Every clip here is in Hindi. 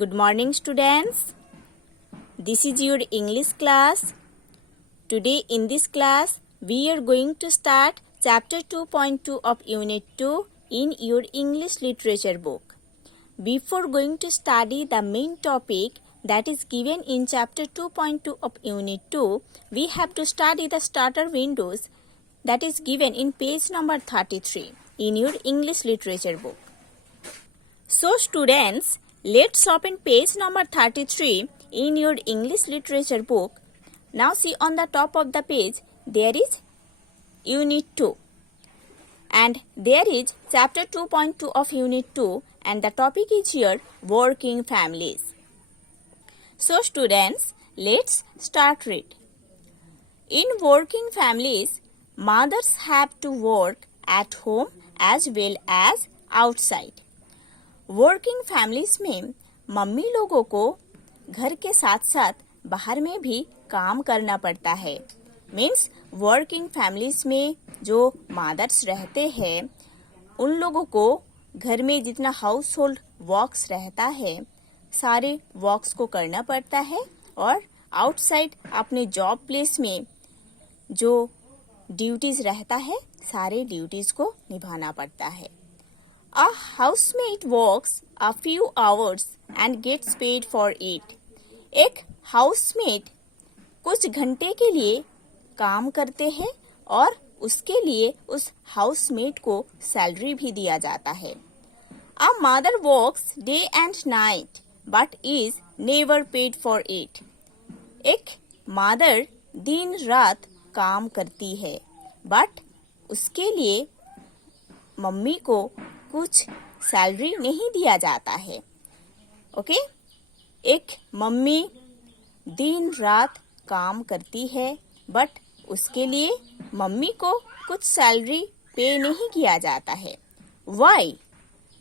Good morning, students. This is your English class. Today in this class, we are going to start Chapter 2.2 of Unit 2 in your English literature book. Before going to study the main topic that is given in Chapter 2.2 of Unit 2, we have to study the starter windows that is given in page number 33 in your English literature book. So students, let's open page number 33 in your English literature book. Now see on the top of the page, there is Unit 2. And there is Chapter 2.2 of Unit 2 and the topic is here, Working Families. So students, let's start read. In working families, mothers have to work at home as well as outside. Working families में मम्मी लोगों को घर के साथ साथ बाहर में भी काम करना पड़ता है. मीन्स वर्किंग फैमिलीज में जो मदर्स रहते हैं उन लोगों को घर में जितना हाउस होल्ड वर्क्स रहता है सारे वर्क्स को करना पड़ता है और आउटसाइड अपने जॉब प्लेस में जो ड्यूटीज रहता है सारे ड्यूटीज को निभाना पड़ता है. A housemate works a few hours and gets paid for it. एक हाउसमेट कुछ घंटे के लिए काम करते हैं और उसके लिए उस हाउसमेट को सैलरी भी दिया जाता है. A mother works day and night but is never paid for it. एक मदर दिन रात काम करती है बट उसके लिए मम्मी को कुछ सैलरी नहीं दिया जाता है. ओके एक मम्मी दिन रात काम करती है बट उसके लिए मम्मी को कुछ सैलरी पे नहीं किया जाता है. वाई?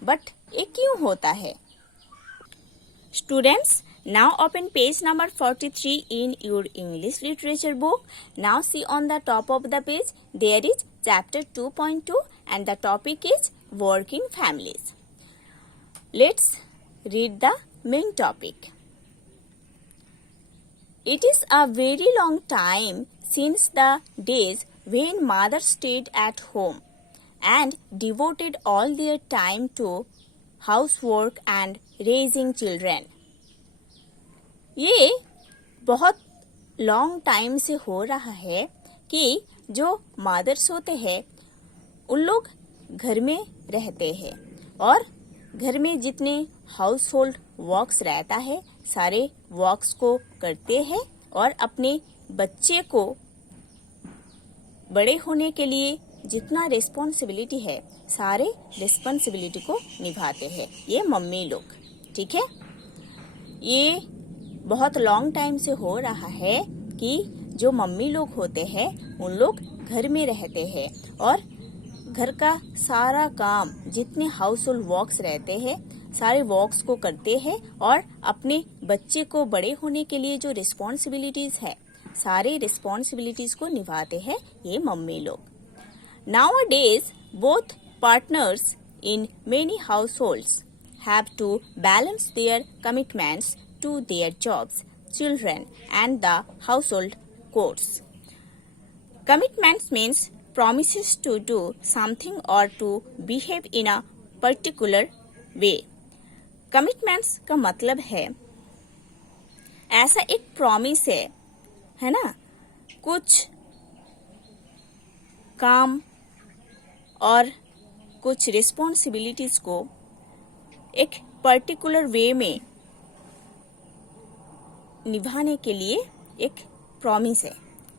बट ये क्यों होता है? Students, now open page number 43 in your English literature book. Now see on the top of the page there is chapter 2.2 and the topic is working families. Let's read the main topic. It is a very long time since the days when mothers stayed at home and devoted all their time to housework and raising children. ये बहुत लॉन्ग टाइम से हो रहा है कि जो मदर्स होते हैं उन लोग घर में रहते हैं और घर में जितने हाउस होल्ड वर्क्स रहता है सारे वर्क्स को करते हैं और अपने बच्चे को बड़े होने के लिए जितना रिस्पॉन्सिबिलिटी है सारे रिस्पॉन्सिबिलिटी को निभाते हैं ये मम्मी लोग. ठीक है, ये बहुत लॉन्ग टाइम से हो रहा है कि जो मम्मी लोग होते हैं उन लोग घर में रहते हैं और घर का सारा काम जितने हाउस होल्ड वर्क्स रहते हैं सारे वर्क्स को करते हैं और अपने बच्चे को बड़े होने के लिए जो रिस्पॉन्सिबिलिटीज है सारे रिस्पॉन्सिबिलिटीज को निभाते हैं ये मम्मी लोग. Nowadays, both partners in many households have to balance their commitments to their jobs, children, and the household chores. Commitments means promises to do something or to behave in a particular way. Commitments का मतलब है ऐसा एक प्रॉमिस है ना, कुछ काम और कुछ रिस्पॉन्सिबिलिटीज को एक पर्टिकुलर वे में निभाने के लिए एक प्रॉमिस है.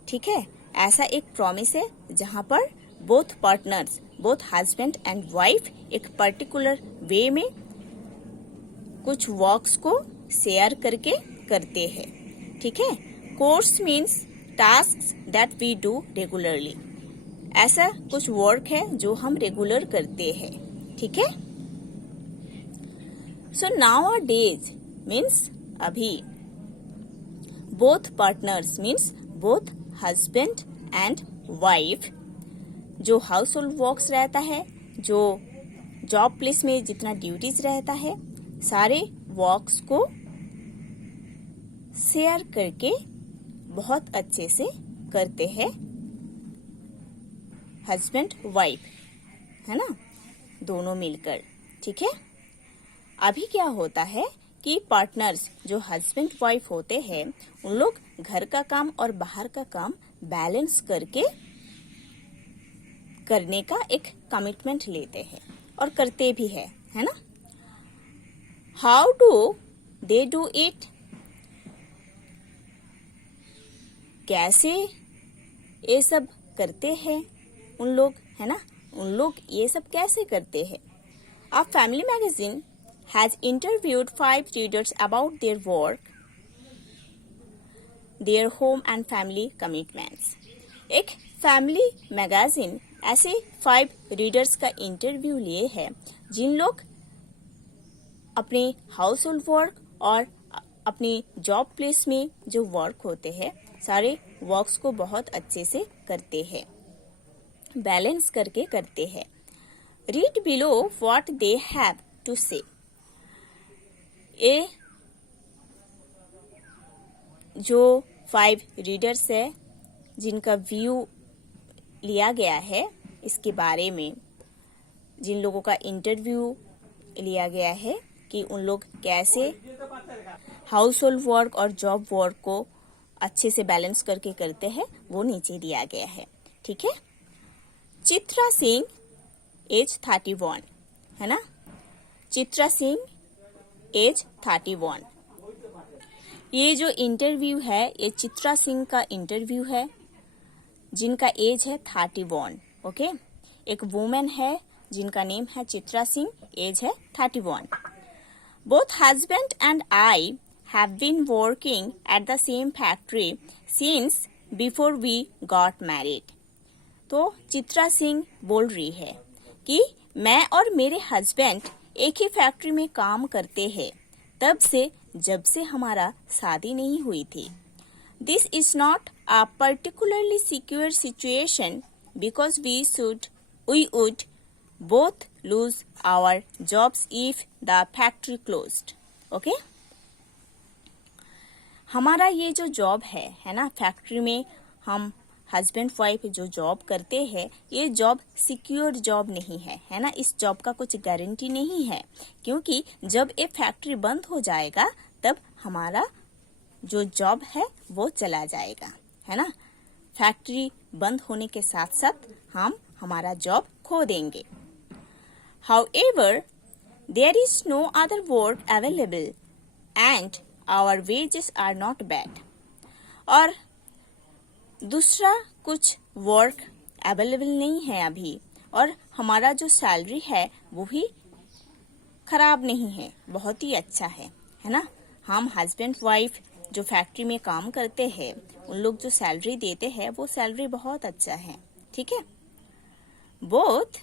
ठीक है, ऐसा एक प्रॉमिस है जहां पर both partners both husband and wife एक पर्टिकुलर वे में कुछ वर्क्स को शेयर करके करते हैं. ठीक है, course means tasks that we do regularly. ऐसा कुछ वर्क है जो हम रेगुलर करते हैं. ठीक है, सो नाउअडेज मीन्स अभी. Both partners means both husband and wife जो हाउस होल्ड वर्क्स रहता है जो जॉब प्लेस में जितना ड्यूटीज रहता है सारे वर्क्स को शेयर करके बहुत अच्छे से करते हैं हस्बैंड वाइफ, है ना, दोनों मिलकर। ठीक है। अभी क्या होता है कि पार्टनर्स जो हस्बैंड वाइफ होते हैं उन लोग घर का काम और बाहर का काम बैलेंस करके करने का एक कमिटमेंट लेते हैं और करते भी है ना। How do they do it? कैसे ये सब करते हैं उन लोग, है ना, उन लोग ये सब कैसे करते हैं? A family magazine has interviewed 5 readers about their work, their home and family commitments. एक फैमिली मैगजीन ऐसे 5 रीडर्स का इंटरव्यू लिए है जिन लोग अपने हाउस होल्ड वर्क और अपनी जॉब प्लेस में जो वर्क होते हैं सारे वर्क्स को बहुत अच्छे से करते हैं, बैलेंस करके करते हैं। Read below what they have to say. ये जो 5 रीडर्स है जिनका व्यू लिया गया है इसके बारे में, जिन लोगों का इंटरव्यू लिया गया है कि उन लोग कैसे हाउस होल्ड वर्क और जॉब वर्क को अच्छे से बैलेंस करके करते हैं, वो नीचे दिया गया है। ठीक है। चित्रा सिंह एज 31, है ना, चित्रा सिंह एज 31। ये जो इंटरव्यू है ये चित्रा सिंह का इंटरव्यू है जिनका एज है 31। ओके। एक वुमेन है जिनका नेम है चित्रा सिंह, एज है 31। Both husband and I have been working at the same factory since before we got married. तो चित्रा सिंह बोल रही है कि मैं और मेरे हस्बैंड एक ही फैक्ट्री में काम करते हैं तब से जब से हमारा शादी नहीं हुई थी। This is not a particularly secure situation because we would both lose our jobs if the factory closed. Okay? हमारा ये जो जॉब है ना, फैक्ट्री में हम हस्बैंड वाइफ जो जॉब करते हैं ये जॉब सिक्योर जॉब नहीं है ना, इस जॉब का कुछ गारंटी नहीं है क्योंकि जब ये फैक्ट्री बंद हो जाएगा तब हमारा जो जॉब है वो चला जाएगा, है ना। फैक्ट्री बंद होने के साथ साथ हम हमारा जॉब खो देंगे। However, there is no other work available and our wages are not bad. और दूसरा कुछ वर्क अवेलेबल नहीं है अभी और हमारा जो सैलरी है वो भी खराब नहीं है, बहुत ही अच्छा है ना। हम हस्बैंड वाइफ जो फैक्ट्री में काम करते हैं उन लोग जो सैलरी देते हैं वो सैलरी बहुत अच्छा है। ठीक है। Both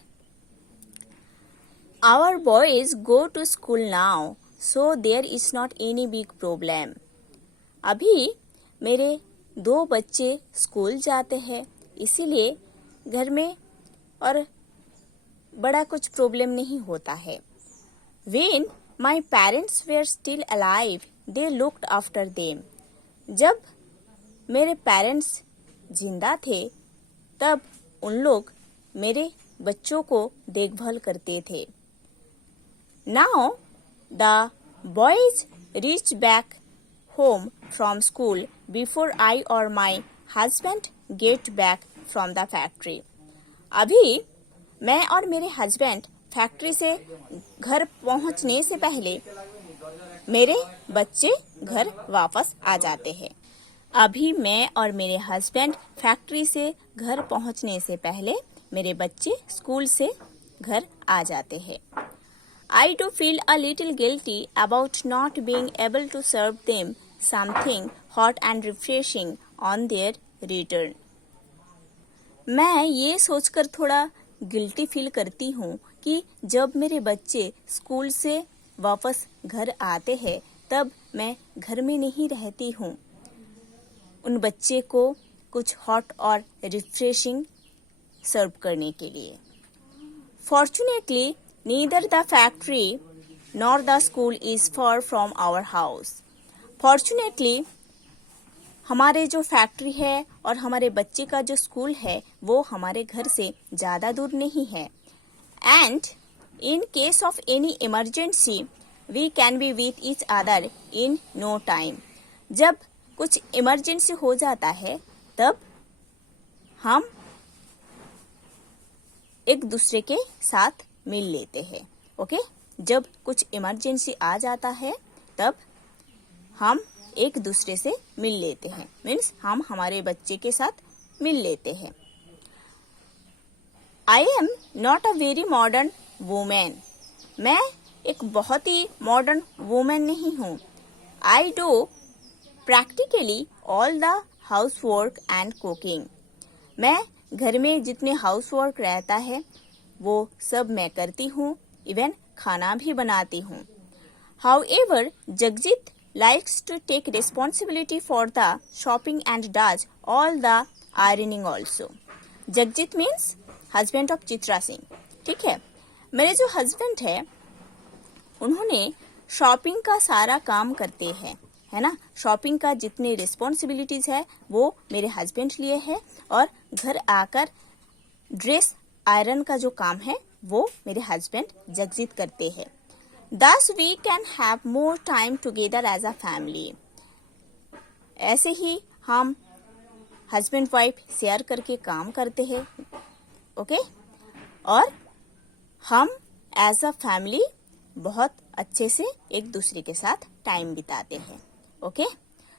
our boys go to school now so there is not any big problem. अभी मेरे 2 बच्चे स्कूल जाते हैं इसीलिए घर में और बड़ा कुछ प्रॉब्लम नहीं होता है। When my parents were still alive, they looked after them. जब मेरे पेरेंट्स जिंदा थे तब उन लोग मेरे बच्चों को देखभाल करते थे। Now the boys reached back home from school before I or my husband get back from the factory. अभी मैं और मेरे हस्बैंड फैक्ट्री से घर पहुंचने से पहले मेरे बच्चे घर वापस आ जाते हैं। अभी मैं और मेरे हस्बैंड फैक्ट्री से घर पहुंचने से पहले मेरे बच्चे स्कूल से घर आ जाते हैं। I do feel a little guilty about not being able to serve them something hot and refreshing on their return. मैं ये सोचकर थोड़ा गिल्टी फील करती हूँ कि जब मेरे बच्चे स्कूल से वापस घर आते हैं तब मैं घर में नहीं रहती हूँ उन बच्चे को कुछ हॉट और रिफ्रेशिंग सर्व करने के लिए। Fortunately, neither the factory nor the school is far from our house. Fortunately, हमारे जो फैक्ट्री है और हमारे बच्चे का जो स्कूल है वो हमारे घर से ज़्यादा दूर नहीं है. And in case of any emergency, we can be with each other in no time. जब कुछ इमरजेंसी हो जाता है तब हम एक दूसरे के साथ मिल लेते हैं. ओके, जब कुछ इमरजेंसी आ जाता है तब हम एक दूसरे से मिल लेते हैं. मीन्स हम हमारे बच्चे के साथ मिल लेते हैं. I am not a very modern woman. मैं एक बहुत ही मॉडर्न वुमेन नहीं हूँ. I do practically all the housework and cooking. मैं घर में जितने हाउसवर्क रहता है वो सब मैं करती हूँ. इवन खाना भी बनाती हूँ. However, Jagjit likes to take responsibility for the shopping and does all the ironing also. Jagjit means husband of Chitra Singh. ठीक है, मेरे जो हस्बैंड है उन्होंने शॉपिंग का सारा काम करते हैं, है ना. शॉपिंग का जितने रिस्पॉन्सिबिलिटीज है वो मेरे हस्बैंड लिए है और घर आकर ड्रेस आयरन का जो काम है वो मेरे हस्बैंड जगजीत करते हैं. Thus we can have more time together as a family. ऐसे ही हम हस्बैंड वाइफ शेयर करके काम करते हैं. ओके, और हम एज अ फैमिली बहुत अच्छे से एक दूसरे के साथ टाइम बिताते हैं. Okay,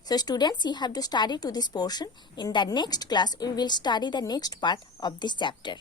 so students, you have to study to this portion. In the next class we will study the next part of this chapter.